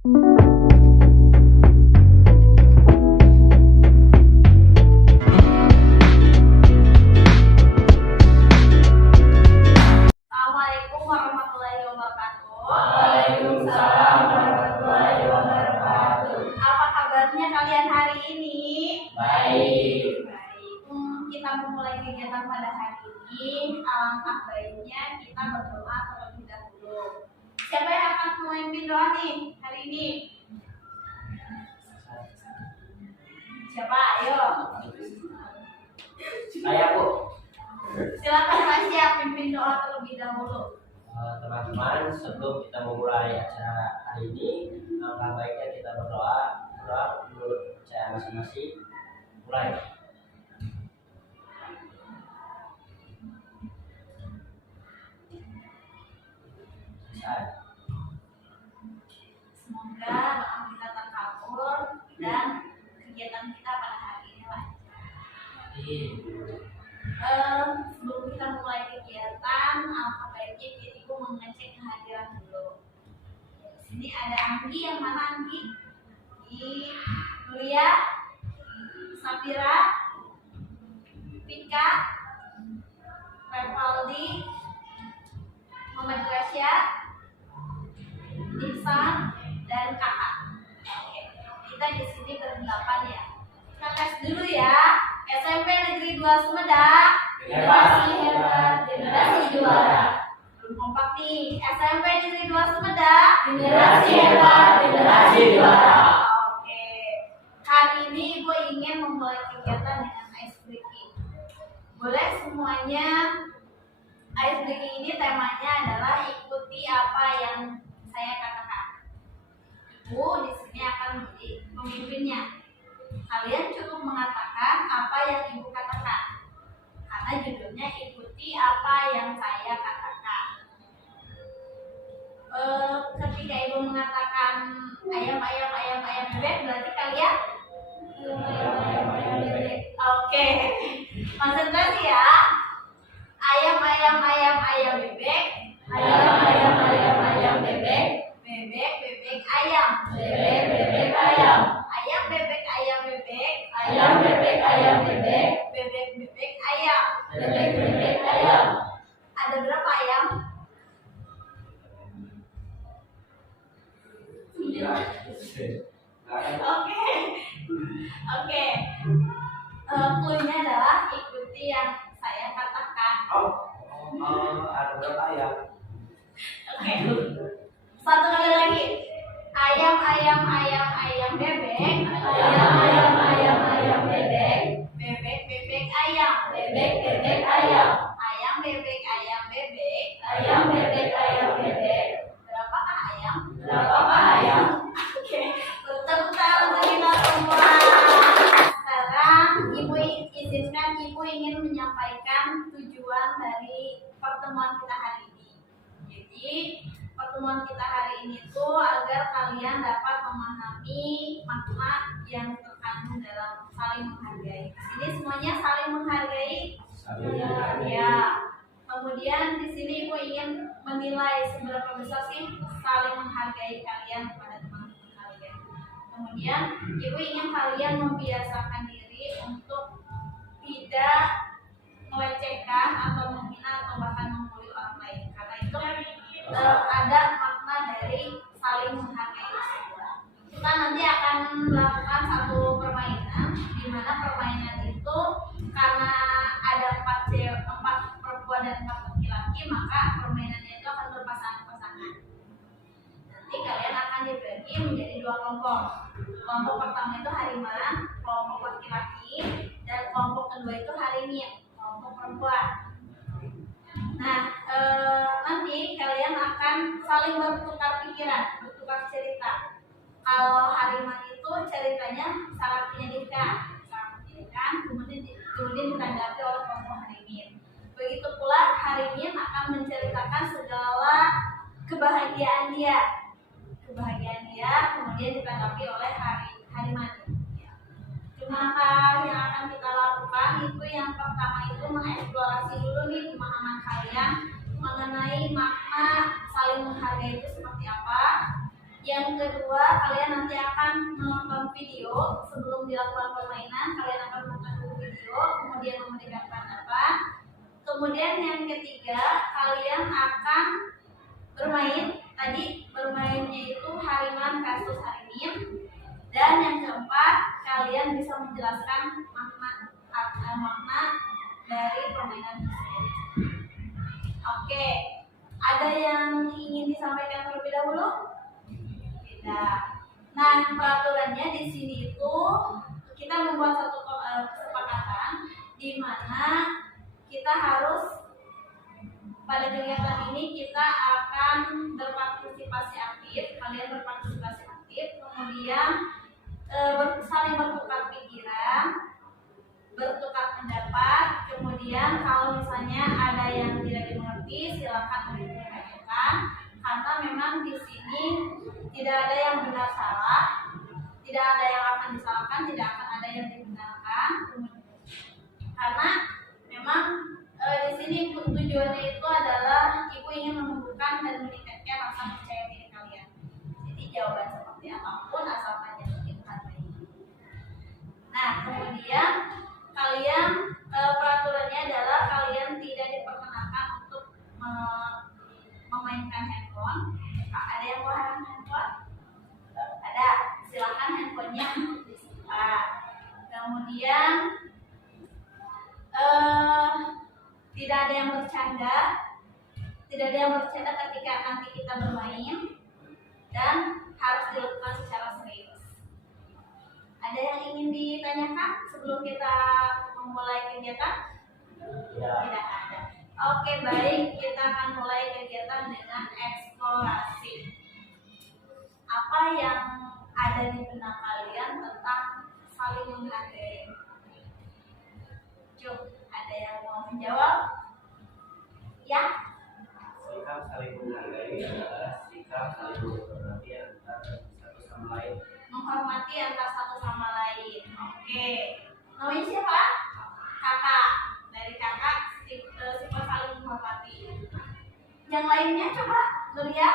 Assalamualaikum warahmatullahi wabarakatuh. Waalaikumsalam warahmatullahi wabarakatuh. Apa kabarnya kalian hari ini? Baik. Kita memulai kegiatan pada hari ini. Alangkah baiknya kita berdoa terlebih dahulu. Siapa yang akan memimpin doa nih hari ini? Siapa? Ayo. Saya Bu. Silakan Pak Syah pimpin doa terlebih dahulu. Teman-teman, sebelum kita memulai acara hari ini, alangkah baiknya kita berdoa menurut percayaan masing-masing. Mulai. Semoga doa kita terkabul dan kegiatan kita pada hari ini lancar. Sebelum kita mulai kegiatan, alangkah baiknya Ibu mengecek kehadiran dulu. Di sini ada Anggi, yang mana Anggi? Nuria, Safira, Pika, Revaldi, Muhammad Gracia, Ihsan, dan Kakak. Oke, kita di sini berdelapan ya. Kita tes dulu ya. SMP Negeri 2 Sumedang. Generasi hebat, generasi juara. Belum kompak nih. SMP Negeri 2 Sumedang. Generasi hebat, generasi juara. Oke. Hari ini Ibu ingin memulai kegiatan dengan ice breaking. Boleh semuanya. Ice breaking ini temanya adalah ikuti apa yang saya katakan. Ibu di sini akan menjadi pemimpinnya. Kalian cukup mengatakan apa yang Ibu katakan. Karena judulnya ikuti apa yang saya katakan. Ketika Ibu mengatakan ayam bebek, berarti kalian ayam bebek. Oke. Konsentrasi ya. Ayam bebek. Ayam bebek. Bebek ayam. Bebek ayam. Ayam bebek bebek. Ayam bebek. Bebek ayam. Bebek ayam. Ada berapa ayam? 9. Oke. Cluenya adalah ikuti yang saya katakan. Ada berapa ayam? Oke. Satu kali lagi. Ayam bebek. Ayam bebek. Bebek ayam. Bebek ayam. Ayam bebek bebek. Ayam bebek. Berapakah ayam? Berapakah ayam? Oke. Tepuk tangan untuk kita semua. Sekarang Ibu izinkan Ibu ingin menyampaikan tujuan dari pertemuan kita hari ini. Jadi pertemuan kita hari ini itu agar kalian dapat memahami makna yang terkandung dalam saling menghargai. Di sini semuanya saling menghargai. Ya. Kemudian di sini Ibu ingin menilai seberapa besar sih saling menghargai kalian kepada teman-teman kalian. Kemudian Ibu ingin kalian membiasakan diri untuk tidak melecehkan atau menghina atau bahkan membuli orang lain. Karena itu ada makna dari saling menghargai tersebut. Kita nanti akan melakukan satu permainan, di mana permainan itu karena ada 4 perempuan dan 4 laki-laki, maka permainannya itu akan berpasangan-pasangan. Nanti kalian akan dibagi menjadi 2 kelompok. Kelompok pertama itu hariman, kelompok laki-laki, dan kelompok kedua itu harimia, kelompok perempuan. Nah, nanti kalian akan saling bertukar pikiran, bertukar cerita. Kalau hariman itu ceritanya sangat menyedihkan, kemudian ditanggapi oleh kelompok harimin. Begitu pula harimin akan menceritakan segala kebahagiaan dia, kemudian ditanggapi oleh hariman. Maka yang akan kita lakukan itu yang pertama itu mengeksplorasi dulu nih pemahaman kalian mengenai makna saling menghargai itu seperti apa. Yang kedua, kalian nanti akan menonton video sebelum dilakukan permainan. Kalian akan menonton video, kemudian memberikan pendapat. Kemudian yang ketiga, kalian akan bermain. Tadi bermainnya itu hariman versus harimin. Dan yang keempat, kalian bisa menjelaskan makna dari permainan tersebut. Oke, ada yang ingin disampaikan terlebih dahulu? Tidak. Nah, peraturannya di sini itu kita membuat satu kesepakatan di mana kita harus pada kegiatan ini kita akan berpartisipasi aktif, kalian berpartisipasi aktif, kemudian saling bertukar pikiran, bertukar pendapat, kemudian kalau misalnya ada yang tidak dimengerti silakan ditanyakan, karena memang di sini tidak ada yang benar salah, tidak ada yang akan disalahkan, tidak akan ada yang dibenarkan, karena memang di sini tujuannya itu adalah ibu ingin menumbuhkan dan meningkatkan rasa percaya diri kalian. Jadi jawaban seperti apapun asalkan yang dihargai. Nah, kemudian kalian peraturannya adalah kalian tidak diperkenankan untuk memainkan handphone. Ada yang melarang handphone? Ada. Silakan handphonenya disimpan. Kemudian tidak ada yang bercanda, ketika nanti kita bermain, dan harus dilakukan secara serius. Ada yang ingin ditanyakan sebelum kita memulai kegiatan? Ya. Tidak ada. Oke, baik, kita akan mulai kegiatan dengan eksplorasi. Apa yang ada di benak kalian tentang saling menghargai? Cuk, ada yang mau menjawab? Ya? Sikap saling menghargai adalah sikap saling menghormati antara satu sama lain. Menghormati antara satu sama lain. Oke. Namanya siapa? Kakak. Dari kakak sifat saling menghormati. Yang lainnya coba Nuria.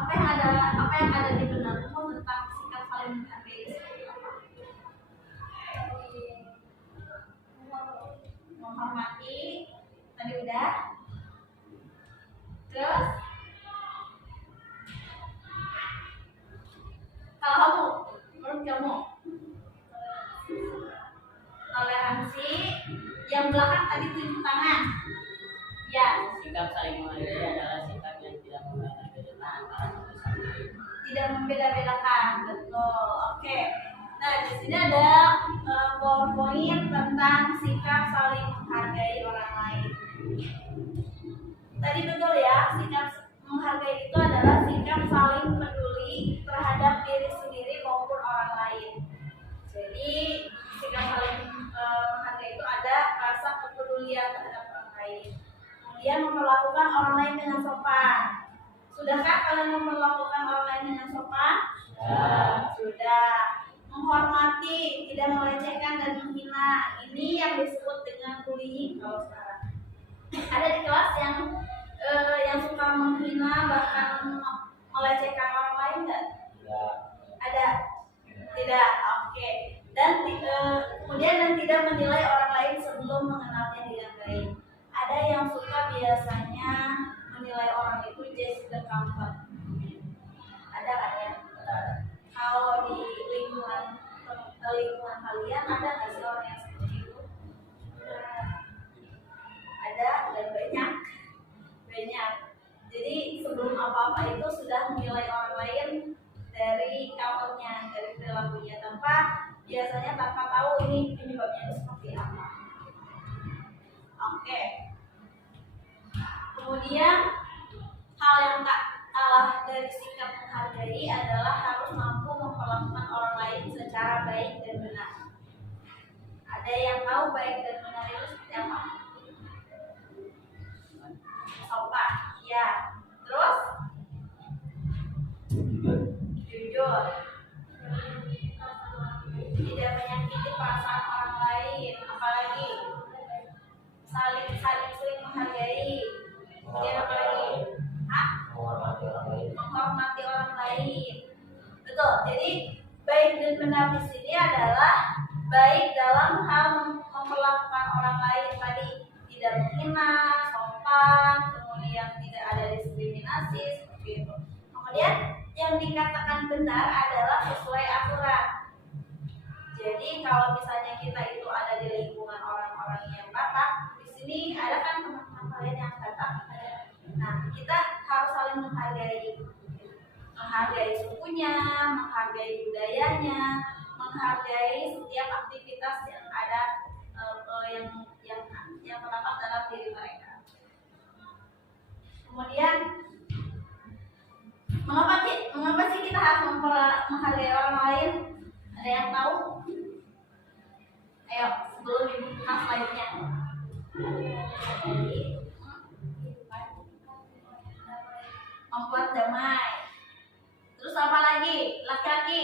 Apa yang ada di benakmu tentang sikap saling menghargai? Menghormati. Tadi udah. Terus kalau menurut kamu toleransi, yang belakang tadi tunjuk tangan. Ya, Sikap saling menghargai adalah sikap yang tidak membeda-bedakan antara satu sama lain. tidak membeda-bedakan, betul. Oke. Nah, di sini ada poin tentang sikap saling menghargai orang lain. Tadi betul ya, sikap menghargai itu adalah sikap saling peduli terhadap diri sendiri maupun orang lain. Jadi sikap saling menghargai itu ada rasa kepedulian terhadap orang lain. Kemudian memperlakukan orang lain dengan sopan. Sudahkah kalian memperlakukan orang lain dengan sopan? Sudah. Menghormati, tidak melecehkan dan menghina. Ini yang disebut dengan bullying kalau sekarang. Ada di kelas yang suka menghina bahkan melecehkan orang lain nggak? Ada? Tidak. Oke. Dan kemudian tidak menilai orang lain sebelum mengenalnya dengan baik. Ada yang suka biasanya menilai orang itu just the comfort. Ada kan ya? Kalau di lingkungan kalian ada nggak sih orang yang seperti itu? Ada dan banyak. Jadi sebelum apa-apa itu sudah menilai orang lain dari covernya, dari perilakunya, biasanya tanpa tahu ini penyebabnya itu seperti apa. Oke. Kemudian hal yang tak kalah dari sikap menghargai adalah harus mampu memperlakukan orang lain secara baik dan benar. Ada yang tahu baik dan benar itu seperti apa? Sopan, ya. Terus? Jujur. Tidak menyakiti perasaan orang lain. Apalagi? Saling menghargai. Kemudian apa lagi? Menghormati orang lain. Menghormati orang lain. Betul. Jadi baik dan benar di sini adalah baik dalam hal memperlakukan orang lain tadi, tidak menghina, sopan, kemudian tidak ada diskriminasi seperti itu. Kemudian yang dikatakan benar adalah sesuai aturan. Jadi kalau misalnya kita itu ada di lingkungan orang-orang yang Batak, di sini ada kan teman-teman kalian yang Batak. Nah, kita harus saling menghargai sukunya, menghargai budayanya, menghargai setiap aktivitas yang ada yang terdapat dalam diri mereka. Kemudian mengapa sih kita harus menghargai orang lain? Ada yang tahu? Ayo, sebelum dibuka slide-nya. Membuat damai. Terus apa lagi? Laki-laki.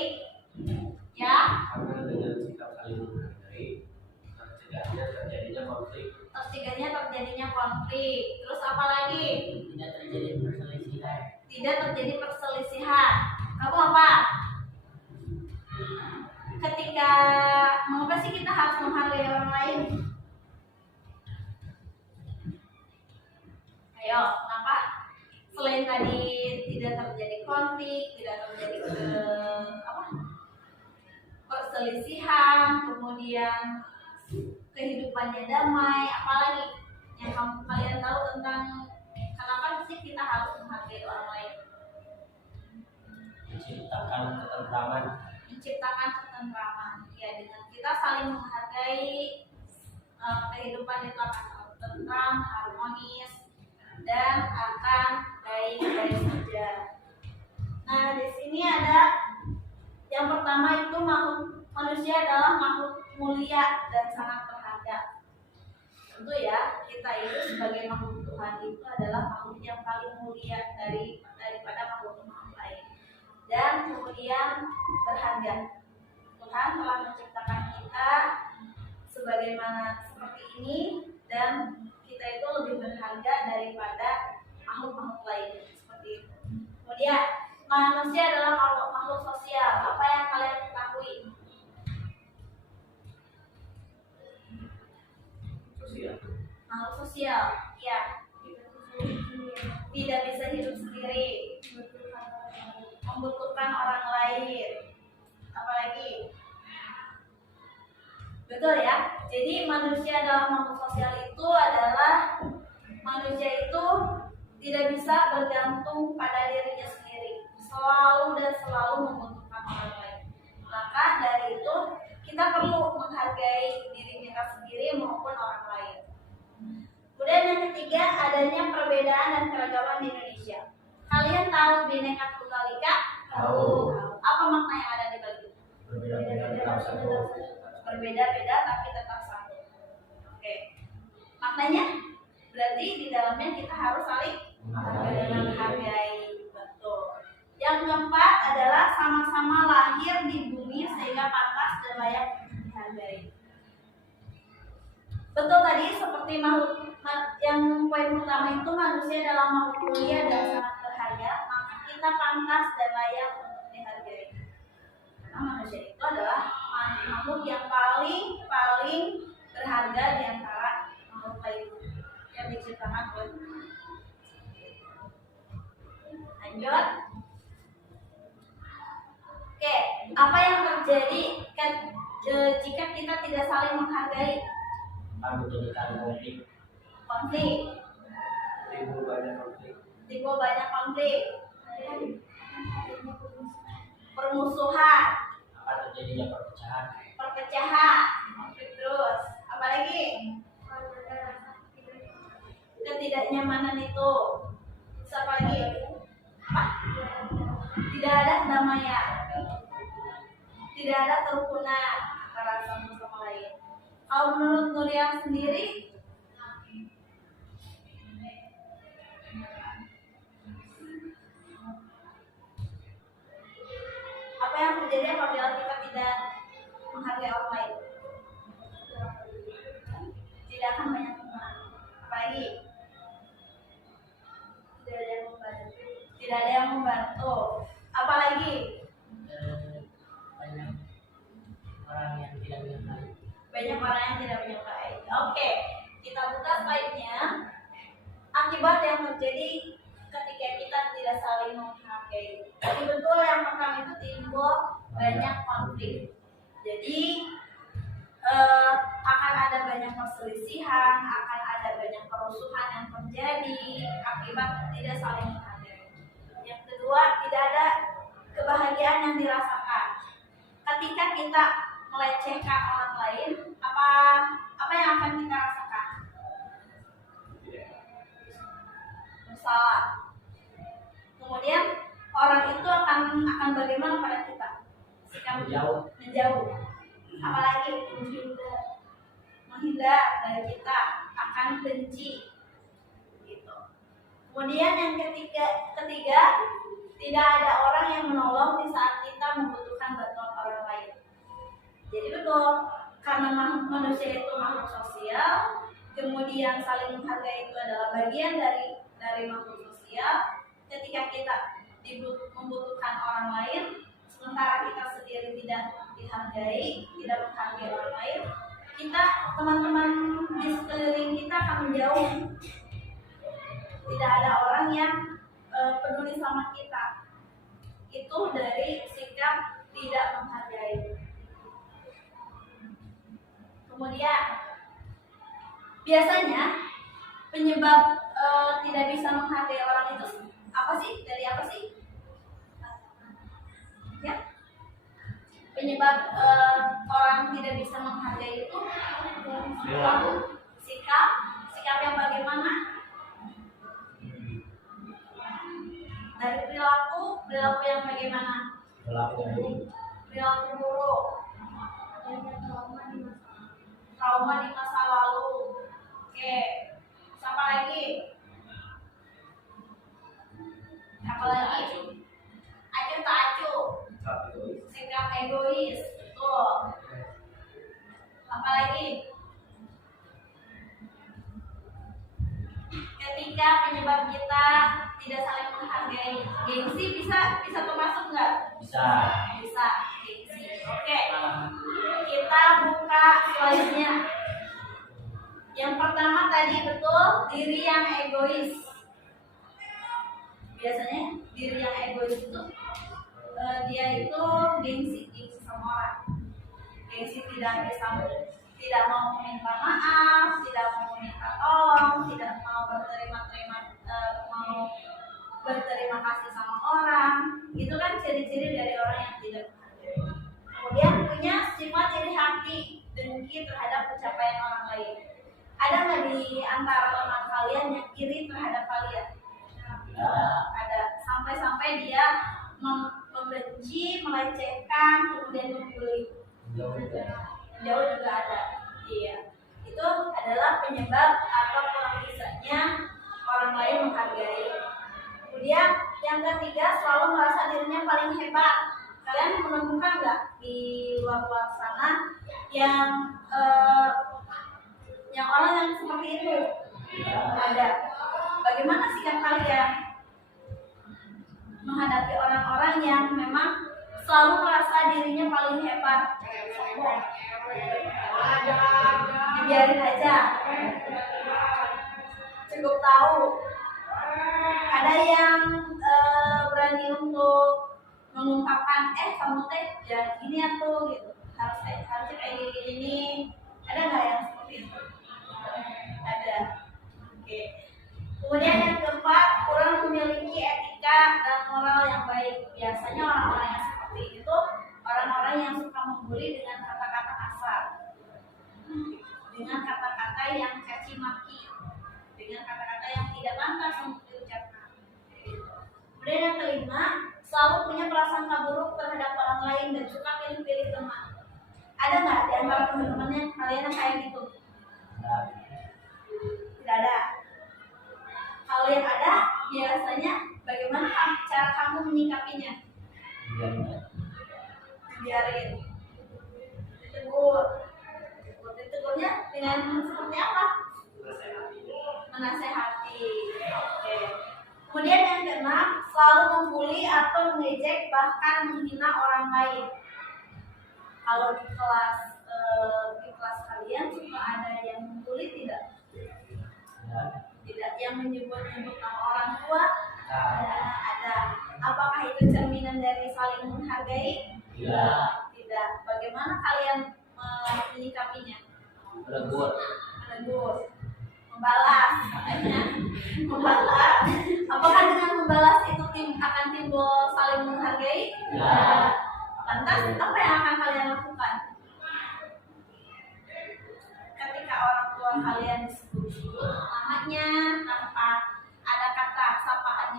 Ya. Karena dengan sikap saling menghargai, tercegahnya terjadinya konflik. Terus apa lagi? Tidak terjadi perselisihan. Tidak terjadi perselisihan. Kamu apa? Ketika mengapa sih kita harus menghargai orang lain? Ayo, kenapa? Selain tadi tidak terjadi konflik, tidak terjadi perselisihan, kemudian kehidupannya damai, apalagi yang kalian tahu tentang kenapa sih kita harus menghargai orang lain? Menciptakan ketentraman. Ya, dengan kita saling menghargai, kehidupan itu akan tentram, harmonis, dan akan baik-baik saja. Nah, di sini ada yang pertama itu manusia adalah makhluk mulia dan sangat berharga. Tentu ya, kita itu sebagai makhluk Tuhan itu adalah makhluk yang paling mulia daripada makhluk lain. Dan kemudian berharga. Tuhan telah menciptakan kita sebagaimana seperti ini, dan kita itu lebih berharga daripada makhluk-makhluk lain seperti itu. Kemudian manusia adalah makhluk sosial. Apa yang kalian ketahui? Makhluk sosial, ya. Tidak bisa hidup sendiri, membutuhkan orang lain. Apalagi? Betul ya. Jadi manusia dalam makhluk sosial itu adalah manusia itu tidak bisa bergantung pada dirinya sendiri, selalu dan selalu membutuhkan orang lain. Maka dari itu kita perlu menghargai diri kita sendiri maupun orang lain. Kemudian yang ketiga, adanya perbedaan dan keragaman di Indonesia. Kalian tahu Bhinneka Tunggal Ika? Tahu. Apa makna yang ada di balik itu? Berbeda-beda tetap satu. Berbeda-beda tapi tetap satu. Oke. Maknanya berarti di dalamnya kita harus saling menghargai. Betul. Yang keempat adalah sama-sama lahir di bumi sehingga pantas dan layak dihargai. Betul tadi, seperti makhluk yang poin pertama itu manusia dalam makhluk mulia dan sangat berharga, maka kita pantas dan layak untuk dihargai. Karena manusia itu adalah makhluk yang paling berharga di antara makhluk lain yang diciptakan oleh Tuhan. Lanjut. Oke, apa yang terjadi jika kita tidak saling menghargai? Akan menjadikan Konflik. Timbul banyak konflik. Permusuhan. Akan terjadinya Perpecahan. Konflik terus. Apalagi? Ketidaknyamanan itu. Terus apa lagi? Apa? Tidak ada kedamaian. Tidak ada kerukunan antara satu sama lain. Kalau menurut Nuria sendiri, apa yang terjadi apabila kita tidak menghargai orang lain? Tidak akan banyak teman. Apalagi? Tidak ada yang membantu. Apalagi banyak orang yang tidak menyukai. banyak orang yang tidak menyukai. Oke, kita buka slide-nya. Akibat yang terjadi ketika kita tidak saling menghargai. Jadi betul yang pertama itu timbul banyak konflik. Jadi akan ada banyak perselisihan, akan ada banyak kerusuhan yang terjadi akibat tidak saling menghargai. Yang kedua, tidak ada kebahagiaan yang dirasakan. Ketika kita melecehkan orang lain, apa yang akan kita rasakan? Bersalah. Kemudian orang itu akan bagaimana pada kita? Sikap menjauh. Apalagi menghindar dari kita, akan benci. Gitu. Kemudian yang ketiga, tidak ada orang yang menolong di saat kita membutuhkan bantuan orang lain. Jadi betul, karena manusia itu makhluk sosial, kemudian saling menghargai itu adalah bagian dari makhluk sosial. Ketika kita membutuhkan orang lain, sementara kita sendiri tidak dihargai, tidak menghargai orang lain, teman-teman di sekeliling kita akan menjauh. Tidak ada orang yang peduli sama kita. Itu dari sikap tidak menghargai. Kemudian biasanya penyebab tidak bisa menghargai orang itu apa sih? Dari apa sih? Ya? Penyebab orang tidak bisa menghargai itu sikap yang bagaimana? Dari perilaku yang bagaimana? Perilaku buruk, trauma di masa lalu. Oke, siapa lagi? Acuh tak acuh, sikap egois, betul. Apa lagi? Ketika penyebab kita tidak saling menghargai, gengsi bisa termasuk nggak? Bisa. Gengsi. Oke, kita buka slide-nya. Yang pertama tadi betul, diri yang egois. Biasanya diri yang egois itu dia itu gengsi sama orang. Gengsi tidak mau meminta maaf, tidak mau meminta tolong, tidak mau berterima kasih sama orang. Itu kan ciri-ciri dari orang yang tidak menghargai. Kemudian punya sifat iri hati, dengki terhadap pencapaian orang lain. Ada nggak di antara teman kalian yang iri terhadap kalian? Ada. Sampai-sampai dia membenci, melecehkan, kemudian membuli. Jauh juga ada. Iya. Itu adalah penyebab atau kurang bisanya orang lain menghargai. Kemudian yang ketiga, selalu merasa dirinya paling hebat. Kalian menemukan nggak di luar sana yang orang yang seperti itu? Ada. Bagaimana sikap kalian menghadapi orang-orang yang memang selalu merasa dirinya paling hebat? Dibiarin aja, cukup tahu. Ada yang berani untuk mengungkapkan, kamu teh ya gini ya tuh gitu, harusnya kayak gini. Ada nggak yang seperti itu? Ada. Oke. Kemudian yang keempat, kurang memiliki etika dan moral yang baik. Biasanya orang-orang yang seperti itu orang-orang yang suka membuli dengan kata-kata kasar, dengan kata-kata yang caci maki, dengan kata-kata yang tidak pantas untuk diucapkan. Kemudian yang kelima, selalu punya prasangka buruk terhadap orang lain dan suka pilih-pilih teman. Ada nggak di antara teman-temannya kalian yang kayak gitu? Tidak ada. Kalau yang ada, biasanya bagaimana cara kamu menyikapinya? Biarin. Ditegurnya dengan seperti apa? Menasehati. Oke. Kemudian yang keenam, selalu membuli atau mengejek bahkan menghina orang lain. Kalau di kelas kalian suka ada yang membuli tidak? Tidak, yang menyebut-nyebut nama orang tua? Ada. Apakah itu cerminan dari saling menghargai? Tidak. Bagaimana kalian menyikapinya? Menegur. Membalas. Membalas. Apakah dengan membalas itu akan timbul saling menghargai? Lantas apa yang akan kalian lakukan? Ketika orang tua kalian disebut namanya tanpa ada kata sapaan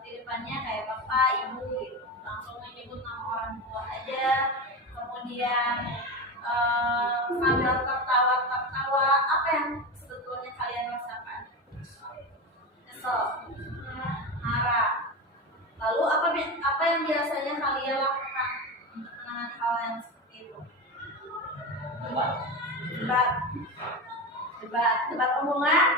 di depannya kayak bapak, ibu gitu, langsung menyebut nama orang tua aja, kemudian sambil tertawa, apa yang sebetulnya kalian rasakan? Kesel, marah. Lalu apa yang biasanya kalian lakukan untuk menangani hal yang seperti itu? Debat omongan.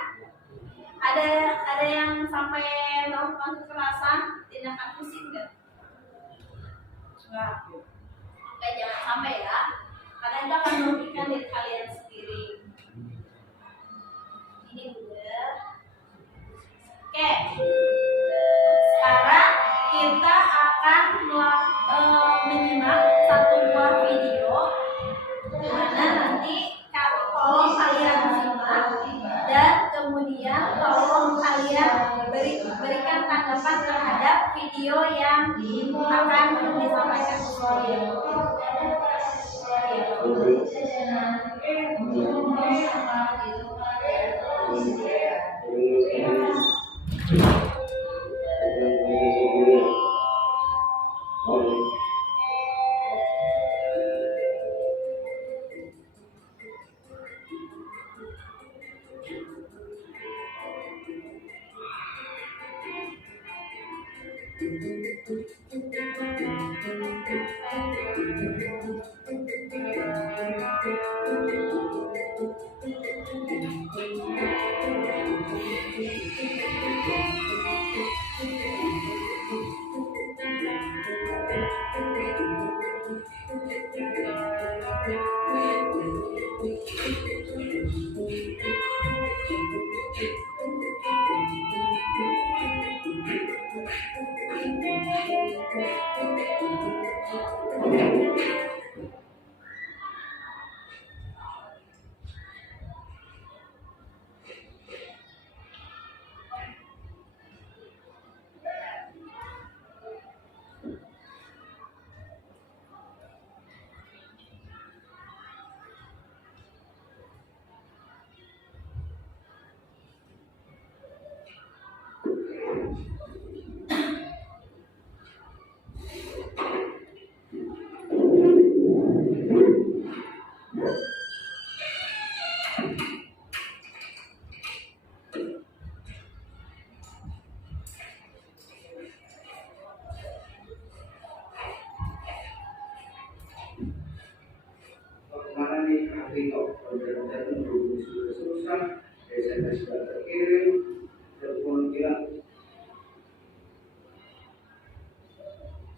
Ada yang sampai melakukan kekerasan, tindakan fisik nggak? Enggak. Oke, jangan sampai ya. Kalian itu akan merugikan diri kalian sendiri. Ini udah. Oke. Sekarang kita akan menyimak satu buah video di mana nanti tolong kalian simak dan kemudian tolong kalian berikan tanggapan terhadap video yang akan disampaikan ke kalian. SMS sudah terkirim, telepon bilang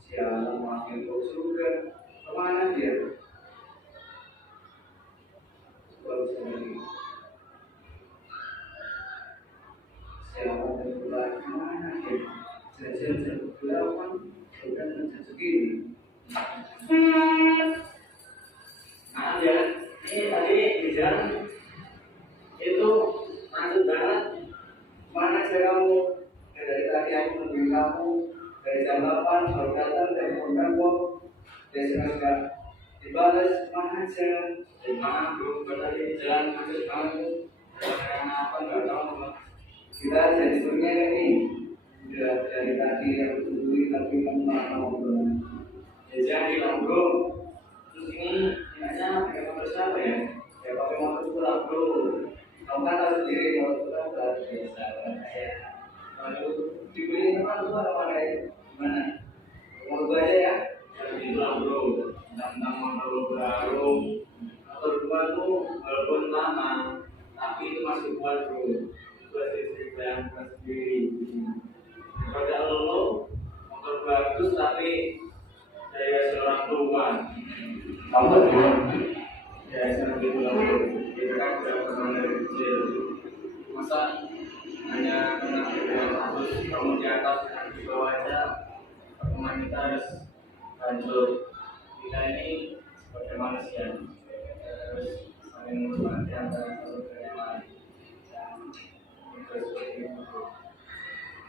siapa makin kau surga, kemana dia? Baru sendiri. Siapa terpulang kemana dia? Jajan 1,8 sudah jam segini. Maaf ya, ini tadi di jalan itu macet banget. Mana sih kamu? Dari tadi aku nungguin kamu dari jam 8 baru datang dari kontak kok. Biasanya sudah dibalas mana aja? Maaf bro, tadi di jalan macet banget. Karena apa nggak tahu. Kita jadi punya ini udah dari tadi yang tungguin tapi kamu nggak mau bro. Ya jangan bilang bro. Terus ini aja pakai motor siapa ya? Ya pakai motor pulang bro. Kamu kan tahu sendiri motor pulang udah biasa ya. Lalu dibeli tempat lu apa kayak gimana? Motor gua aja ya. Jangan bilang bro. Tentang motor lu baru. Motor gua tuh walaupun lama, tapi itu masih kuat bro. Itu hasil yang buat sendiri. pada lo motor bagus tapi saya seorang perumahan. Kamu bilang ya saya bilang kita kan sudah pernah dari kecil. Masa hanya karena harus kamu di atas dan di bawah aja pertemuan kita harus hancur. Kita ini sebagai manusia harus saling menghormati antara satu dengan yang lain.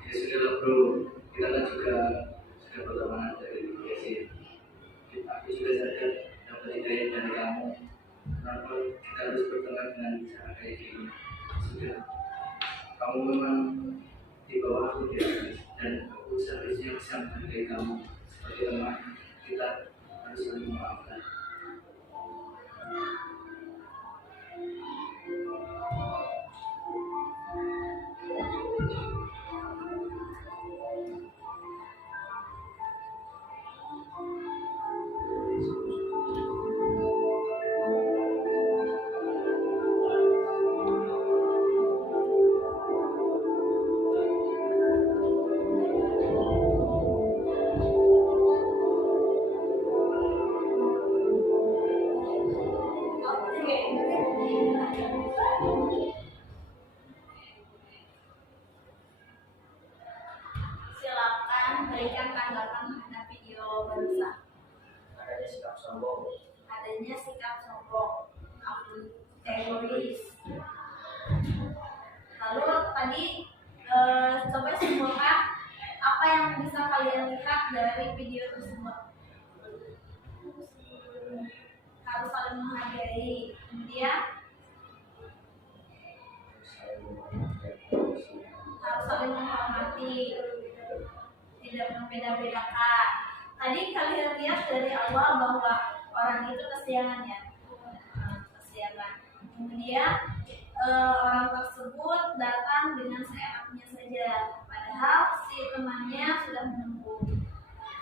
Ya sudah bro, kita kan juga sudah pertemanan dari BSC. Aku sudah sadar dapat hidayah dari kamu. Kenapa kita harus bertengkar dengan cara kayak gini? Sudah, kamu memang di bawah aku di atas, dan aku seharusnya bisa menghargai kamu sebagai teman. Kita harus saling memaafkan. Silakan berikan tanggapan terhadap video barusan. Adanya sikap sombong. Adanya sikap sombong, egois. Lalu tadi coba simpulkan apa yang bisa kalian lihat dari video tersebut. Harus saling menghargai, kemudian harus saling menghormati, tidak membeda-bedakan. Tadi kalian lihat dari awal bahwa orang itu kesiangan ya, kesiangan. Kemudian orang tersebut datang dengan seenaknya saja, padahal si temannya sudah menunggu.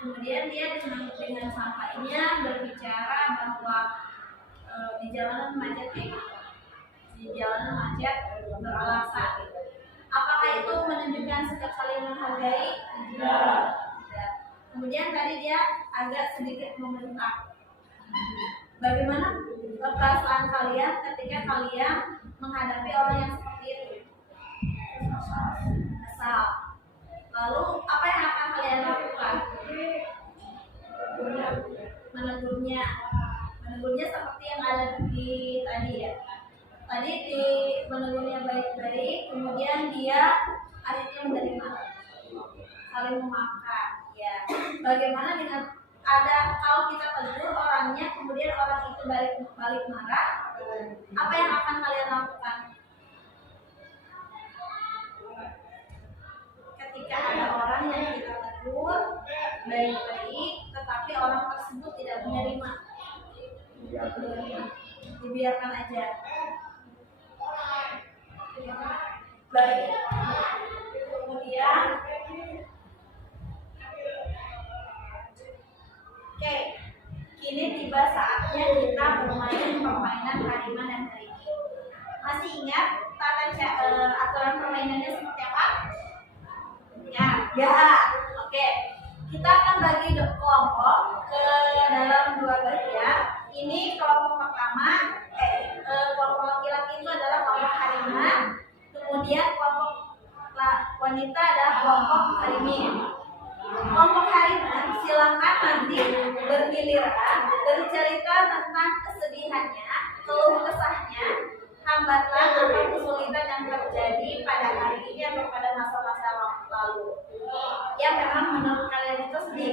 Kemudian dia dengan santainya berbicara bahwa di jalanan macet kayak gitu, di jalanan macet beralasan. Apakah itu menunjukkan sikap saling menghargai? Tidak. Kemudian tadi dia agak sedikit membentak. Bagaimana perasaan kalian ketika kalian menghadapi orang yang seperti itu? Kesal. Lalu apa yang akan kalian lakukan? Menegurnya. Menegurnya seperti yang ada di tadi ya. Tadi di menegurnya baik-baik, kemudian dia akhirnya menerima, saling memaafkan. Ya. Bagaimana dengan kalau kita tegur orangnya, kemudian orang itu balik marah, apa yang akan kalian lakukan? Ketika ada orang yang kita tegur baik-baik, tetapi orang tersebut tidak menerima, dibiarkan aja. Baik. Kemudian oke, kini tiba saatnya kita bermain permainan Hariman dan Harini. Masih ingat aturan permainannya seperti apa? Ya. Oke. Kita akan bagi kelompok ke dalam dua bagian. Ini kelompok pertama, kelompok laki-laki itu adalah kelompok Hariman. Kemudian kelompok wanita adalah kelompok Harimin. Kelompok Hariman silakan nanti bergiliran bercerita tentang kesedihannya, keluh kesahnya, hambatan atau kesulitan yang terjadi pada hari ini atau pada masa-masa lalu yang memang menurut kalian itu sedih.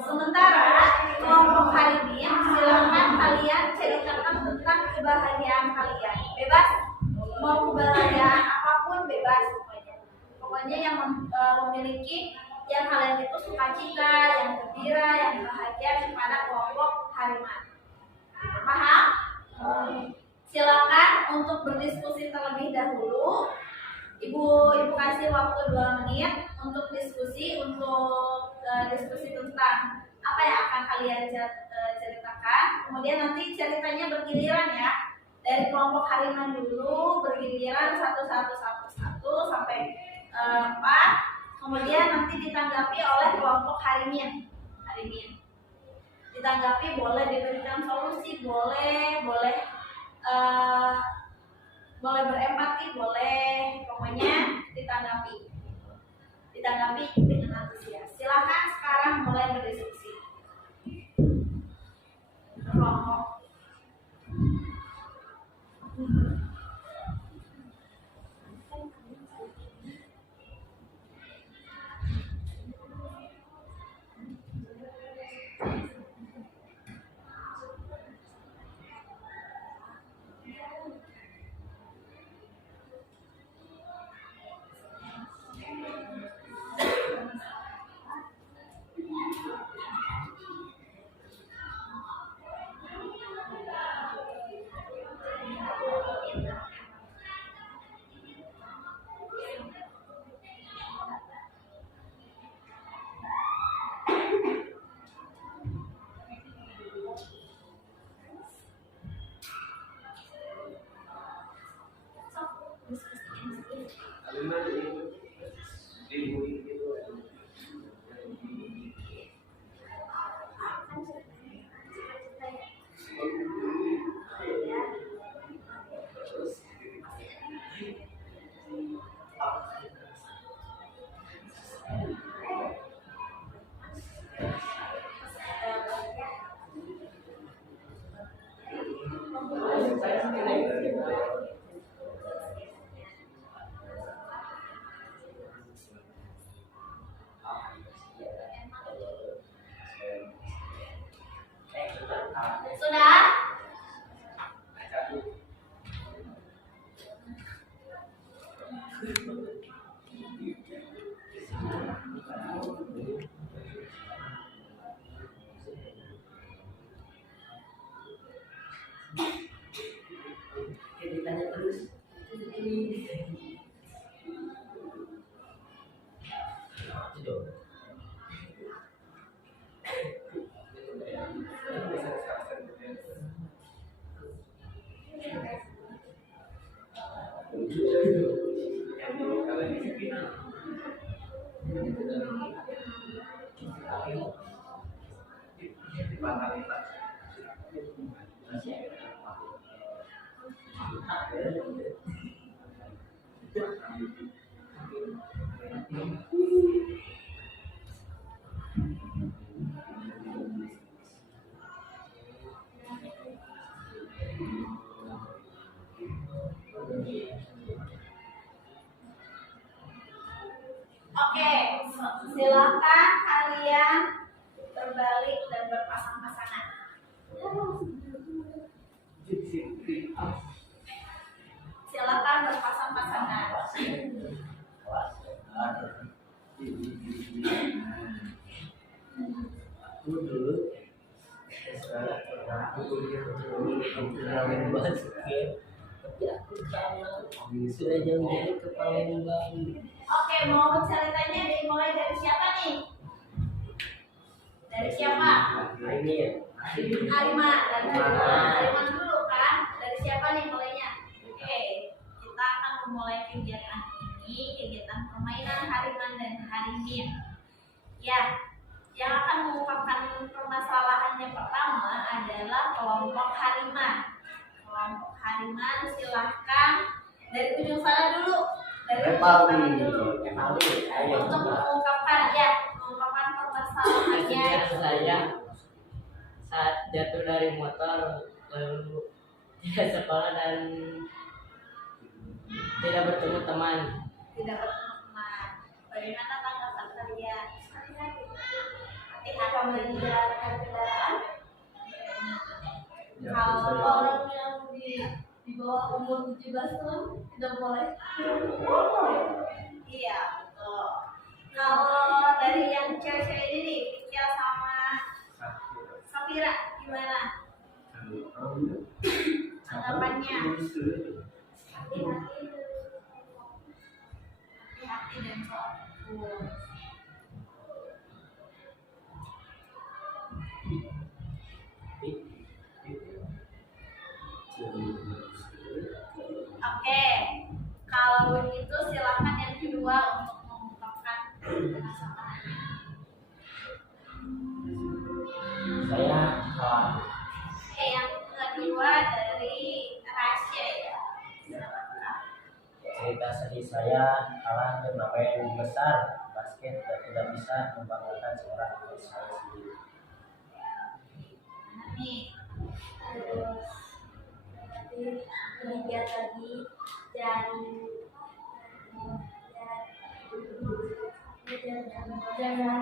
Sementara kelompok Harimin silakan kalian ceritakan tentang kebahagiaan kalian. Bebas, mau kebahagiaan apapun bebas pokoknya yang memiliki yang kalian itu sukacita, yang gembira, yang bahagia kepada kelompok Hariman. Paham? Silakan untuk berdiskusi terlebih dahulu. Ibu kasih waktu 2 menit untuk diskusi tentang apa yang akan kalian ceritakan. Kemudian nanti ceritanya bergiliran ya. Dari kelompok Hariman dulu bergiliran satu sampai 4. Kemudian nanti ditanggapi oleh kelompok harimin. Ditanggapi boleh diberikan solusi, boleh berempati, boleh, pokoknya ditanggapi dengan antusias. Silakan sekarang mulai berdiskusi. Kelompok. Sudah? Ditanya terus. Oke, silakan kalian berbalik dan berpasang-pasangan. Silakan berpasang-pasangan. Aku dulu tapi aku sama sudah jauh-jauh ke Palembang. Oke, mau ceritanya dimulai dari siapa nih? Dari siapa? Arima. Dari Arima dulu kan? Dari siapa nih mulainya? Oke, kita akan memulai kegiatan ini, kegiatan permainan Hariman dan Harimin. Ya, yang akan mengungkapkan permasalahan yang pertama adalah kelompok Hariman. Kelompok Hariman silahkan dari ujung sana dulu. Dari ujung sana dulu. Untuk mengungkapkan permasalahannya. Saya saat jatuh dari motor lalu tidak sekolah dan tidak bertemu teman. Tidak bertemu teman. Bagaimana tanggapan kalian? Hati-hati menjalankan kendaraan. Kalau orang yang di bawah umur 17 tahun tidak boleh. Iya, betul. Kalau dari yang cewek-cewek ini nih, Cia sama Safira, gimana tanggapannya? Hati-hati dan fokus. Oke, kalau begitu silakan yang kedua untuk mengungkapkan seperti saya kalah turnamen besar basket dan tidak bisa membanggakan seorang coach saya sendiri. Nih, terus lihat tadi jangan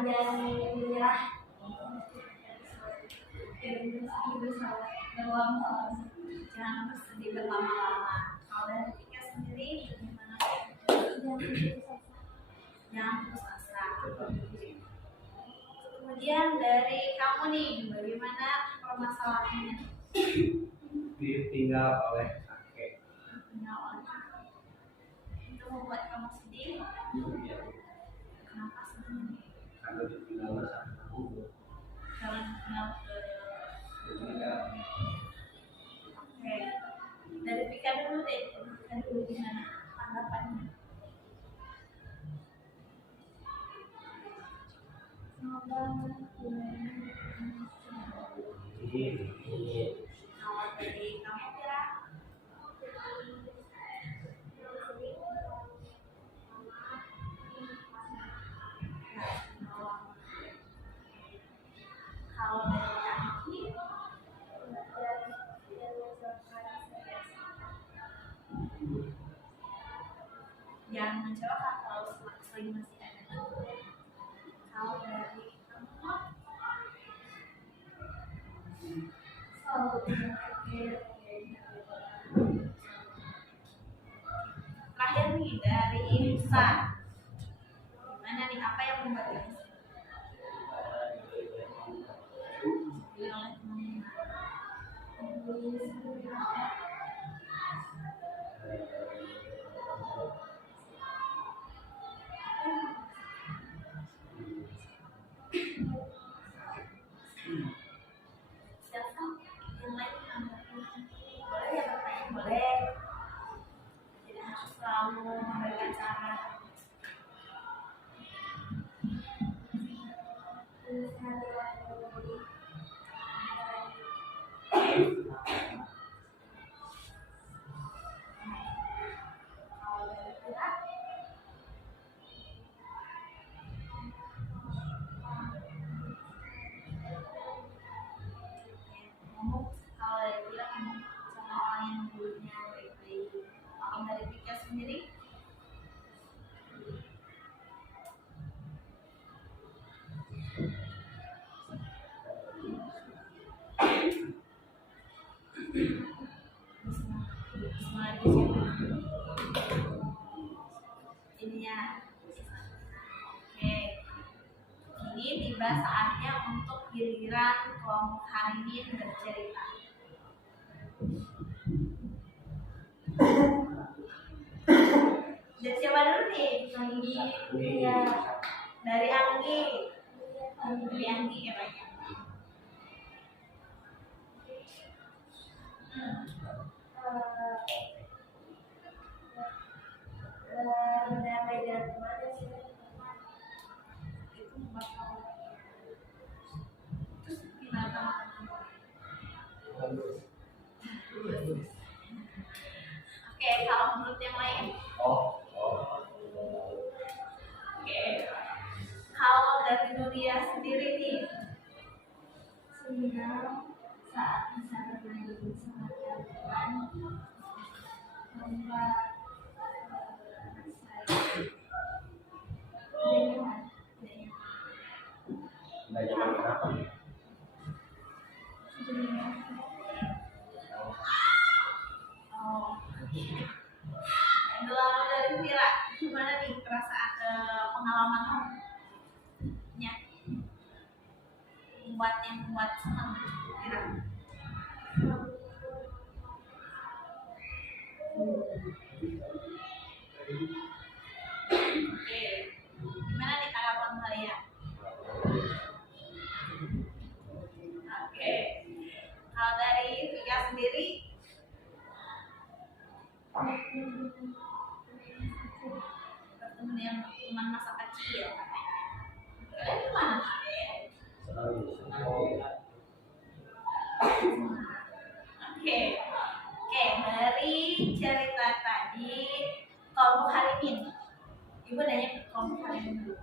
menyerah. Jangan bersedih berlama-lama. Kalau dari Tika sendiri bagaimana? Jangan putus asa. Kemudian dari kamu nih, bagaimana permasalahannya? Ditinggal oleh kakek. Itu membuat kamu sedih? Kenapa sedih? Karena ditinggal sama aku. Karena tinggal ke. Oke. Dari Pika dulu deh. Pika dulu gimana tanggapannya? Ini Kalau dari kamu kira? Kalau dari kaki, jangan mencoba kalau selagi masih ada. Kalau dari kamu, terakhir nih dari Insan. Gimana nih, apa yang membuat Insan? Siapa yang lain menanggapi? Boleh ya bertanya, boleh. Tidak harus selalu memberikan saran. Kalau dari pihak, ngomong kalau dari pihak ngomong sama orang yang dulunya baik-baik. Kalau dari Pika sendiri, mulai di siapa? Ininya. Oke. Ini tiba saatnya untuk giliran kelompok hari ini bercerita. Dari siapa dulu nih? Anggi. Iya. Dari Anggi. Dari Anggi ya Pak. Itu bakal. Terus gimana? Oke, kalau menurut yang lain. Oke. Kalau dari Nuria sendiri nih, senang saat bisa bermain bersama teman-teman, membuat banyak kenapa? Oh. Lalu dari Vira, gimana nih perasaan pengalamannya? Membuat senang Vira. Oke, gimana nih tanggapan kalian? Oke, kalau dari Vika sendiri, bertemu dengan teman masa kecil, kalian gimana? Oke, dari cerita tadi kelompok hari ini Ibu nanya ke kelompok Harimin dulu.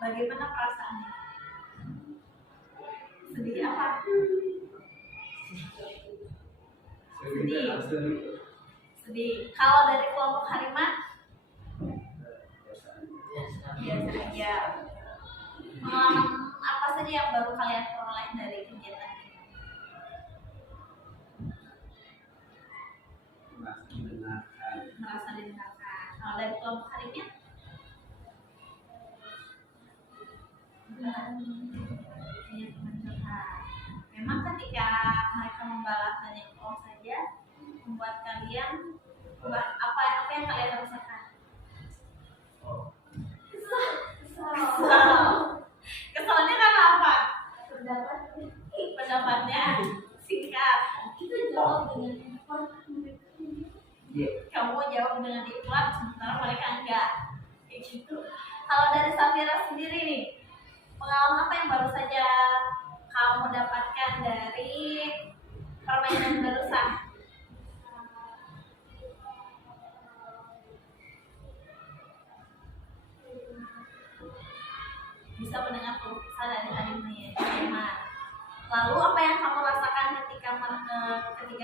Bagaimana perasaannya? Sedih apa? Sedih. Kalau dari kelompok Hariman? Biasa aja. Pengalaman apa saja yang baru kalian peroleh dari kegiatan ini? Merasa didengarkan. Kalau dari kelompok Harimin? Punya teman curhat. Memang ketika mereka membalas hanya oh saja membuat kalian apa yang kalian rasakan? Kesalnya karena apa? Pendapatnya singkat. Kita jawab dengan informasi. Kamu jawab dengan iklan, sementara mereka enggak. Kayak gitu. Kalau dari Safira sendiri nih, pengalaman apa yang baru saja kamu dapatkan dari permainan barusan? Bisa mendengar keluhan dari Harimin. Lalu apa yang kamu rasakan ketika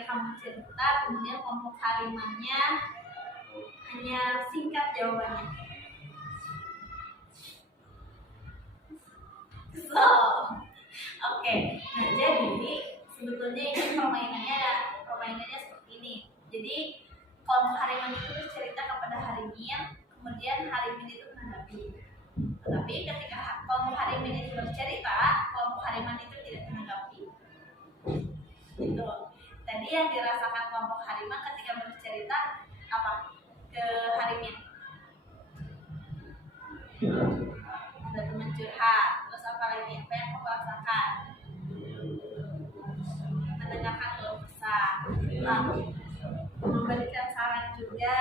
kamu cerita, kemudian kelompok Harimannya hanya singkat jawabannya? Oke. Nah jadi sebetulnya ini permainannya seperti ini. Jadi kelompok Hariman itu bercerita kepada Harimin, kemudian Harimin itu menanggapi. Tetapi ketika kelompok Harimin itu bercerita, kelompok Hariman itu tidak menanggapi. Gitu. Tadi yang dirasakan kelompok Hariman ketika bercerita apa ke Harimin? Ada teman curhat. Terus apa lagi? Apa yang kamu rasakan? Mendengarkan keluh kesah. Memberikan saran juga.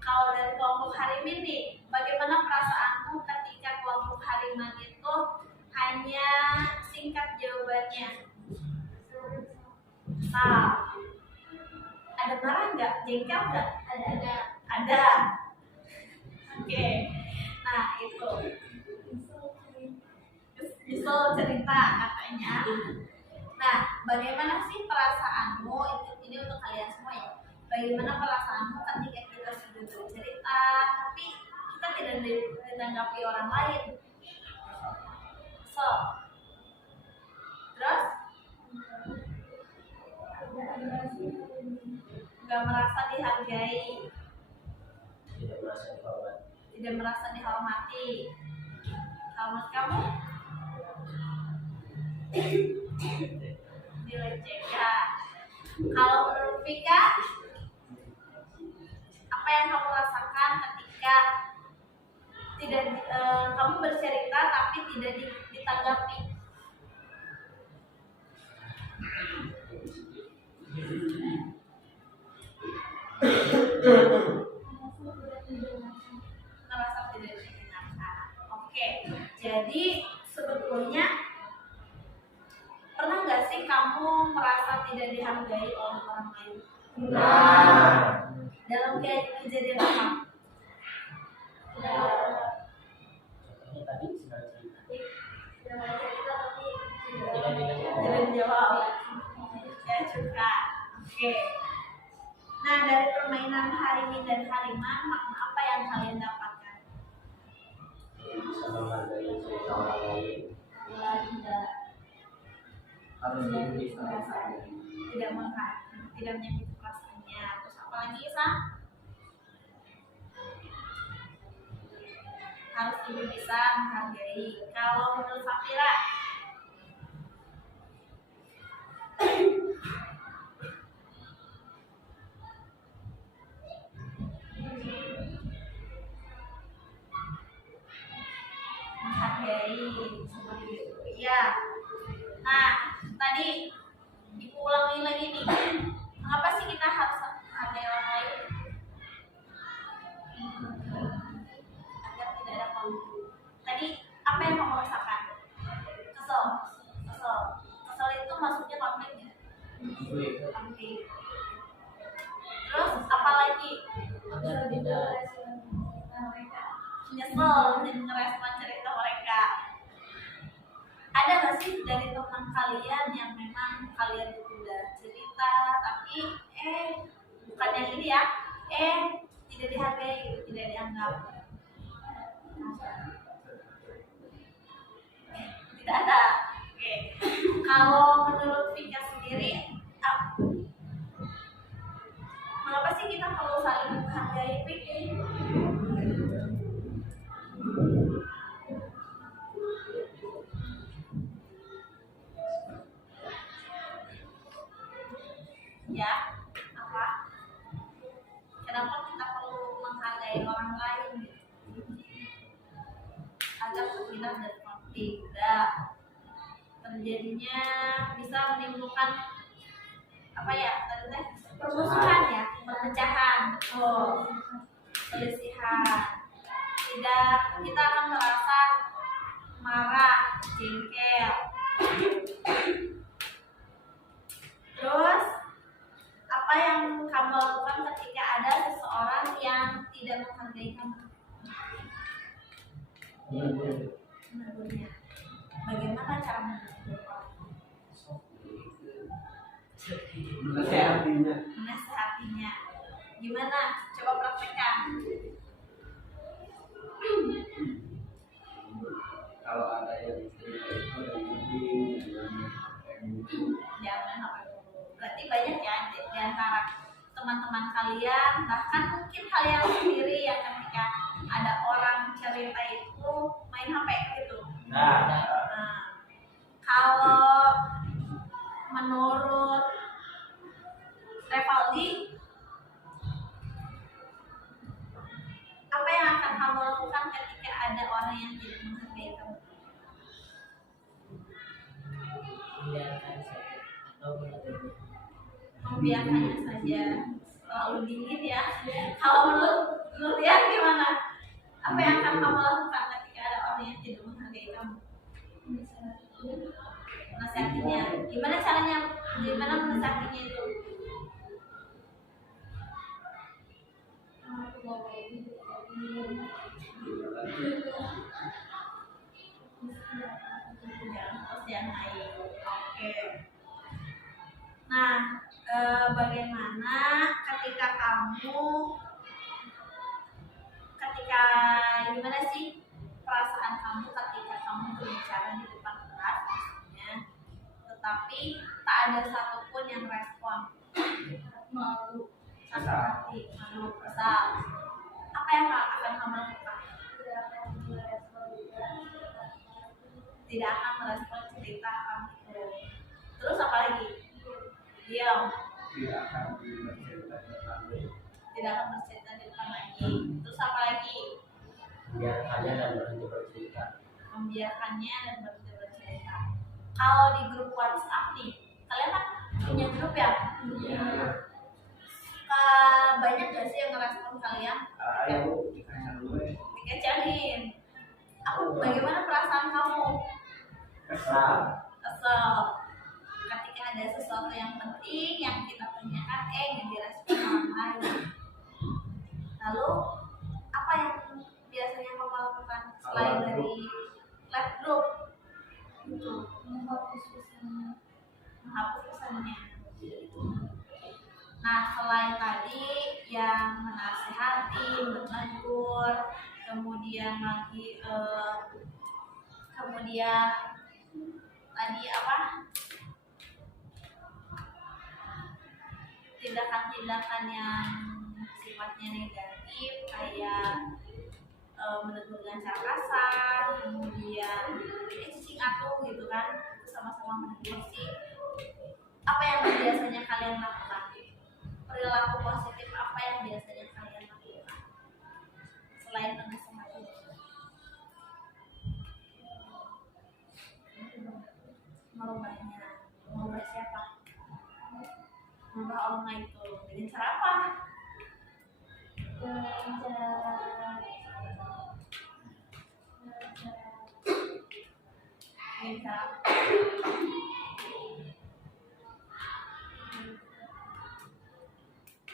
Kalau dari kelompok Harimin nih, bagaimana perasaanmu ketika kelompok Hariman itu hanya singkat jawabannya? Ada marah nggak? Jengkel nggak? Ada. Oke. Nah itu. Nyesel cerita katanya. Nah, bagaimana sih perasaanmu? Ini untuk kalian semua ya. Bagaimana perasaanmu ketika kita sudah bercerita, tapi kita tidak ditanggapi orang lain? Terus nggak merasa dihargai, tidak merasa dihormati. Kalau menurut kamu? Dilecehkan. Kalau menurut Vika, apa yang kamu rasakan ketika kamu bercerita tapi tidak ditanggapi? Merasa tidak didengarkan. Oke, jadi sebetulnya pernah nggak sih kamu merasa tidak dihargai oleh orang lain? Dalam kejadian apa? Tidak dijawab. Ya juga. Oke. Nah dari permainan Harimin dan Hariman, makna apa yang kalian dapatkan? Bisa menghargai cerita orang lain. Harus Tidak menyakiti perasaannya. Terus apa lagi, Sa? Harus juga bisa menghargai. Kalau menurut Safira, menghargai seperti itu. Iya. Nah, tadi Ibu ulangi lagi nih. Mengapa sih kita harus menghargai orang lain? Agar tidak ada konflik. Tadi apa yang kamu rasakan? Kesel itu maksudnya konflik ya? Konflik. Terus apa lagi? Agar tidak nyesel ngerespon cerita mereka. Ada nggak sih dari teman kalian yang memang kalian itu udah cerita tapi bukan yang ini ya, tidak dihargai gitu, tidak dianggap? Tidak ada. Oke. Kalau menurut Vika sendiri, mengapa sih kita perlu saling menghargai, Vika? Ya, apa? Kenapa kita perlu menghargai orang lain? Agar kita tidak terjadinya bisa menimbulkan apa ya? Permusuhan ya, perpecahan, perselisihan. Tidak, kita akan merasa marah, jengkel. Terus apa yang kamu lakukan ketika ada seseorang yang tidak menghargai kamu? Menegurnya. Bagaimana cara menegur orang? Menasehatinya. Gimana? Coba praktekkan. Kalau ada yang cerita itu Jangan sampai dulu. Berarti banyak ya di antara teman-teman kalian, bahkan mungkin kalian sendiri yang ketika ada orang cerita itu main HP gitu. Nah, Kalau menurut Revaldi, apa yang akan kamu lakukan ketika ada orang yang tidak menghargai kamu? Membiarkan saja atau menegur. Membiarkannya saja. Terlalu dingin ya. Kalau menurut Nurian gimana? Apa yang akan kamu lakukan ketika ada orang yang tidak menghargai kamu? Menasihatinya. Gimana caranya? Gimana menasihatinya itu? Terus yang lain. Oke. Nah, bagaimana ketika gimana sih perasaan kamu ketika kamu berbicara di depan kelas misalnya, tetapi tak ada satupun yang respon? Malu, sakit hati, malu, kesal. Apa yang akan kamu lakukan? Tidak akan merespon cerita kamu. Terus apa lagi? Diam. tidak akan bercerita Tidak akan bercerita di depan lagi. Terus apa lagi? biarkannya dan berhenti bercerita. Membiarkannya dan berhenti bercerita. Kalau di grup WhatsApp nih, kalian kan punya grup ya? Banyak gak sih yang ngerespon kalian? ayo dikasih dulu Dikecilin. Bagaimana perasaan kamu? Kesal. Kesel. Ketika ada sesuatu yang penting yang kita tanyakan, yang direspon orang lain. Lalu apa yang biasanya kamu lakukan selain dari live group? Menghapus pesannya. Nah, selain tadi yang menasihati, menegur, kemudian lagi tadi apa? Tindakan-tindakan yang sifatnya negatif kayak menegur dengan cara kasar, kemudian cicing atuh gitu kan, itu sama-sama menegur sih. Apa yang biasanya kalian lakukan? Perilaku positif apa yang biasanya kalian lakukan selain menasihati? Merubah siapa? Merubah orang itu dengan cara apa?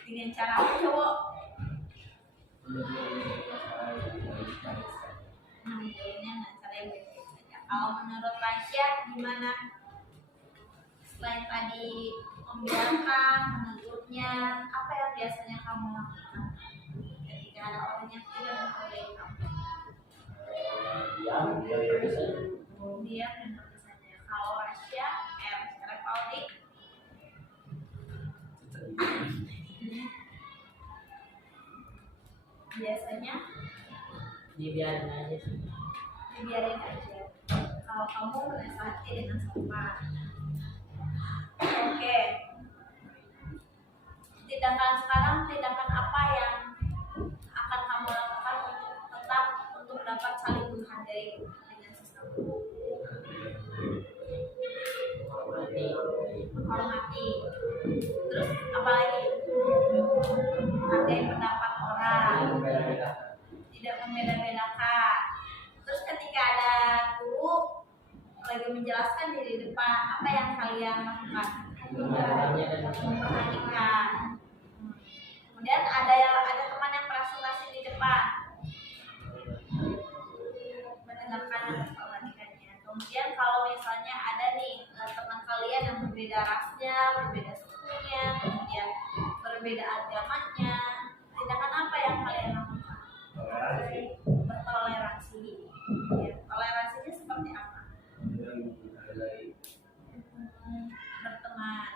Dengan cara apa, cowok? menjawabnya dengan cara yang baik-baik saja. Kalau menurut Tasya gimana? Selain tadi membiarkan, menegurnya, apa yang biasanya kamu lakukan ketika ada orang yang tidak menghargai kamu? Diam dan pergi saja. Diam dan pergi saja. Kalau Tasya, sekarang Pauli, biasanya Dibiarin aja sih. dibiarin aja. Kalau kamu menasihati dengan sopan. Oke. Tindakan apa yang akan kamu lakukan untuk dapat saling menghargai dengan sesama? Menghormati. Terus apa lagi? Menghargai pendapat orang. Tidak membeda-bedakan. Terus ketika ada guru lagi menjelaskan di depan, apa yang kalian lakukan? Memperhatikan. Kemudian ada teman yang presentasi di depan, mendengarkan dan memperhatikannya. Kemudian kalau misalnya ada nih teman kalian yang berbeda rasnya, berbeda sukunya, kemudian berbeda agamanya, tindakan apa yang kalian lakukan? Bertoleransi. Ya, toleransinya seperti apa? Berteman,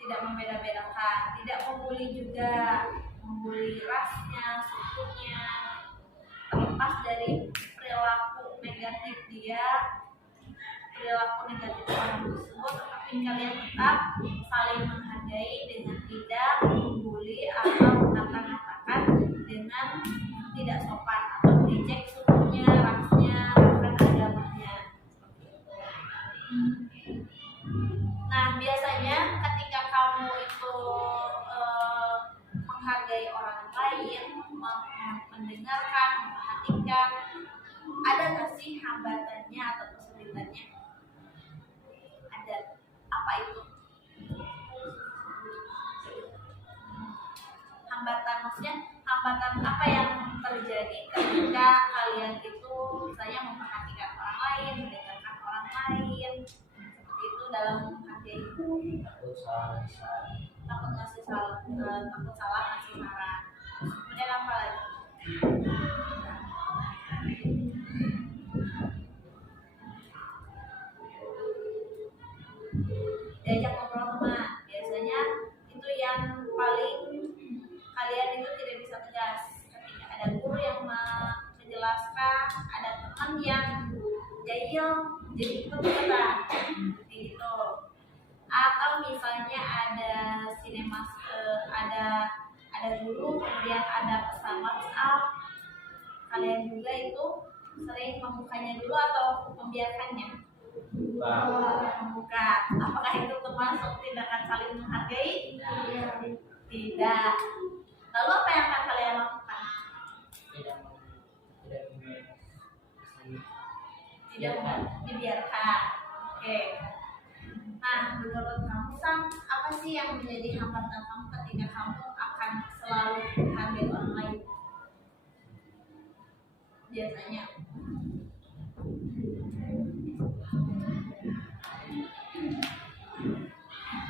tidak membeda-bedakan, tidak membuli juga, membuli rasnya, sukunya, terlepas dari perilaku negatif dia, perilaku negatif orang tersebut, tetapi kalian tetap saling menghargai dengan tidak membuli atau mengata-ngatakan dengan tidak sopan atau mengejek sukunya, rasnya, bahkan agamanya. Nah, biasanya ketika kamu itu menghargai orang lain, mendengarkan, memperhatikan, ada nggak sih hambatannya atau kesulitannya? Ada. Apa itu? Hambatan, maksudnya hambatan apa yang terjadi ketika kalian itu misalnya memperhatikan orang lain, mendengarkan orang lain, seperti itu dalam menghargai. Takut salah bisa. Takut salah ngasih saran. Kemudian apa lagi? Diajak ngobrol teman, biasanya itu yang paling kalian itu tidak bisa tegas. Ketika ada guru yang menjelaskan, ada teman yang jahil, jadi ikut-ikutan, gitu. Atau misalnya ada ada guru, kemudian ada pesan WhatsApp, kalian juga itu sering membukanya dulu atau membiarkannya? Membuka. Apakah itu termasuk tindakan saling menghargai? Tidak. Lalu apa yang akan kalian lakukan? Tidak dibiarkan. Oke. Nah, menurut kamu Sam, apa sih yang menjadi hambatan kamu ketika kamu akan selalu menghargai orang lain? Biasanya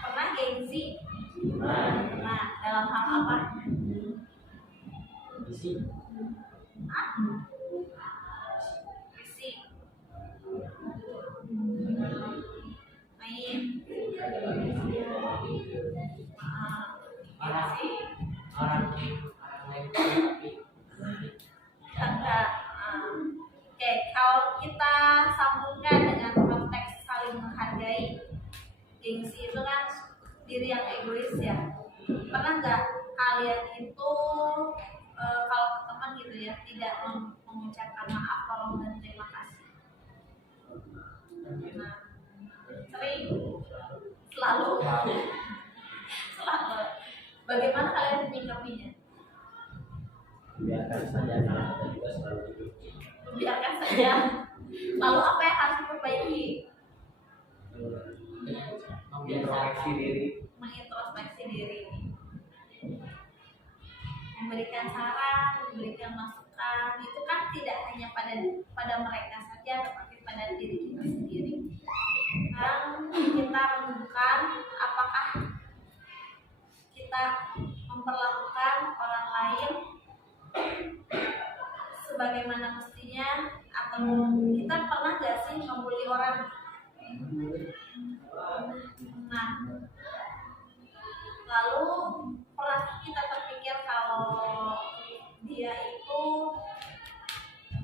pernah gengsi? Nah, dalam hal apa? Isi. Fisik, main, Orang lain tapi tanda. Oke, kalau kita sambungkan dengan konteks saling menghargai, gengsi itu kan diri yang egois ya. Pernah nggak kalian itu kalau ke teman gitu ya tidak mengucapkan maaf, tolong dan terima kasih? Nah, sering, selalu. Bagaimana kalian menyikapinya? Biarkan saja karena kita juga selalu dipuji. Biarkan saja. Lalu apa yang harus diperbaiki? Introspeksi diri. Mengintrospeksi diri, memberikan saran, memberikan masukan. ketakutan itu kan tidak hanya pada mereka saja, tetapi pada diri kita sendiri. Sekarang kita renungkan apakah kita memperlakukan orang lain sebagaimana mestinya, atau kita pernah gak sih membuli orang? Nah, lalu pernah kita terpikir kalau dia itu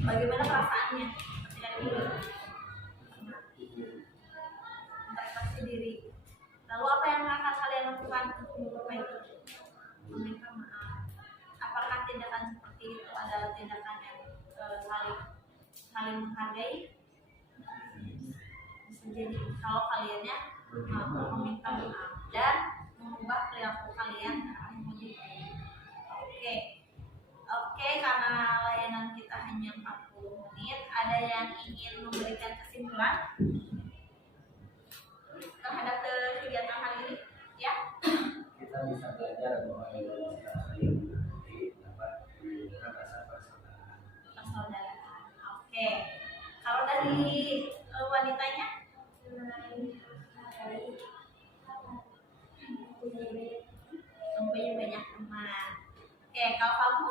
bagaimana perasaannya ketika dibully? Introspeksi diri. Lalu apa yang akan kalian lakukan untuk memperbaiki? Meminta maaf. Apakah tindakan seperti itu adalah tindakan yang saling menghargai? Bisa jadi kalau kaliannya meminta maaf dan mengubah perilaku kalian ke arah yang lebih baik. Oke, karena layanan kita hanya 40 menit, ada yang ingin memberikan kesimpulan terhadap kegiatan hari ini? Ya? Kita bisa belajar bahwa dengan kita saling menghargai dapat menunjukkan rasa persaudaraan. Persaudaraan. Oke. Kalau dari wanitanya? Mempunyai banyak teman. Oke, kalau kamu?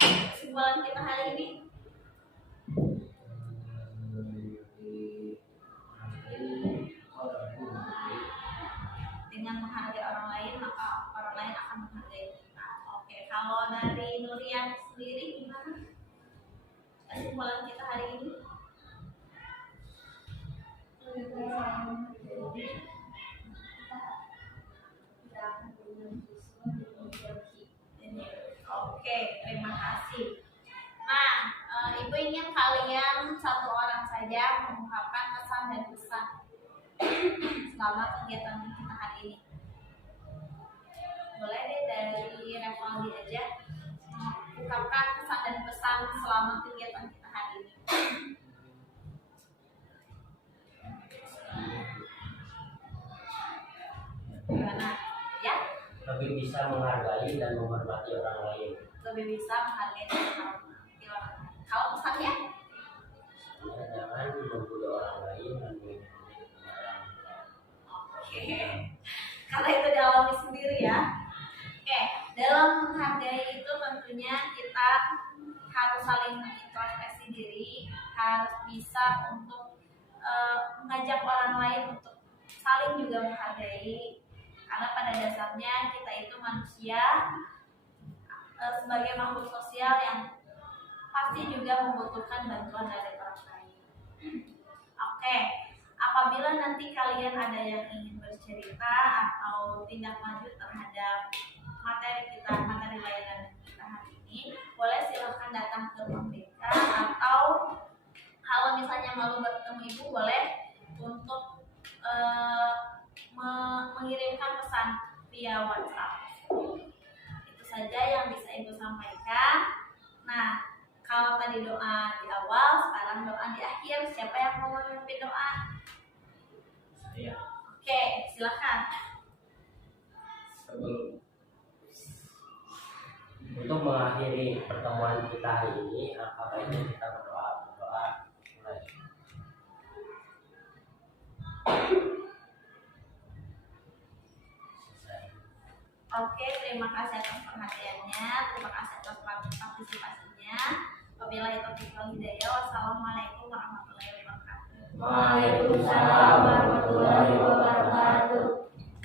Kesimpulan kita hari ini? Dengan menghargai orang lain, maka orang lain akan menghargai kita. Oke, kalau dari Nurian sendiri gimana kesimpulan kita hari ini? Oke, terima kasih. Nah, Ibu ingin kalian satu orang saja mengungkapkan kesan dan pesan selama kegiatan kita hari ini. Boleh deh dari Revaldi aja, mengungkapkan kesan dan pesan selama kegiatan kita hari ini. Gimana? Ya? Lebih bisa menghargai dan menghormati orang lain. Lebih bisa menghargai dan menghormati orang lain. Kalau pesannya? Ya, jangan membuli orang lain dan mengikuti orang lain. Oke. Karena itu dialami sendiri ya. Oke, dalam menghargai itu tentunya kita harus saling mengintrospeksi diri, harus bisa untuk mengajak orang lain untuk saling juga menghargai. Karena pada dasarnya kita itu manusia sebagai makhluk sosial yang pasti juga membutuhkan bantuan dari orang lain. Oke, apabila nanti kalian ada yang ingin bercerita atau tindak lanjut terhadap materi layanan kita hari ini, boleh silahkan datang ke MBK, atau kalau misalnya malu bertemu Ibu, boleh untuk mengirimkan pesan via WhatsApp. Itu saja yang bisa Ibu sampaikan. Nah, kalau tadi doa di awal, sekarang doa di akhir. Siapa yang mau memimpin doa? Saya. Oke, silakan. Untuk mengakhiri pertemuan kita hari ini, apa baiknya kita berdoa mulai. Oke, terima kasih atas perhatiannya, terima kasih atas partisipasinya. Wabillahi taufiq wal hidayah. Wassalamualaikum warahmatullahi wabarakatuh. Waalaikumsalam.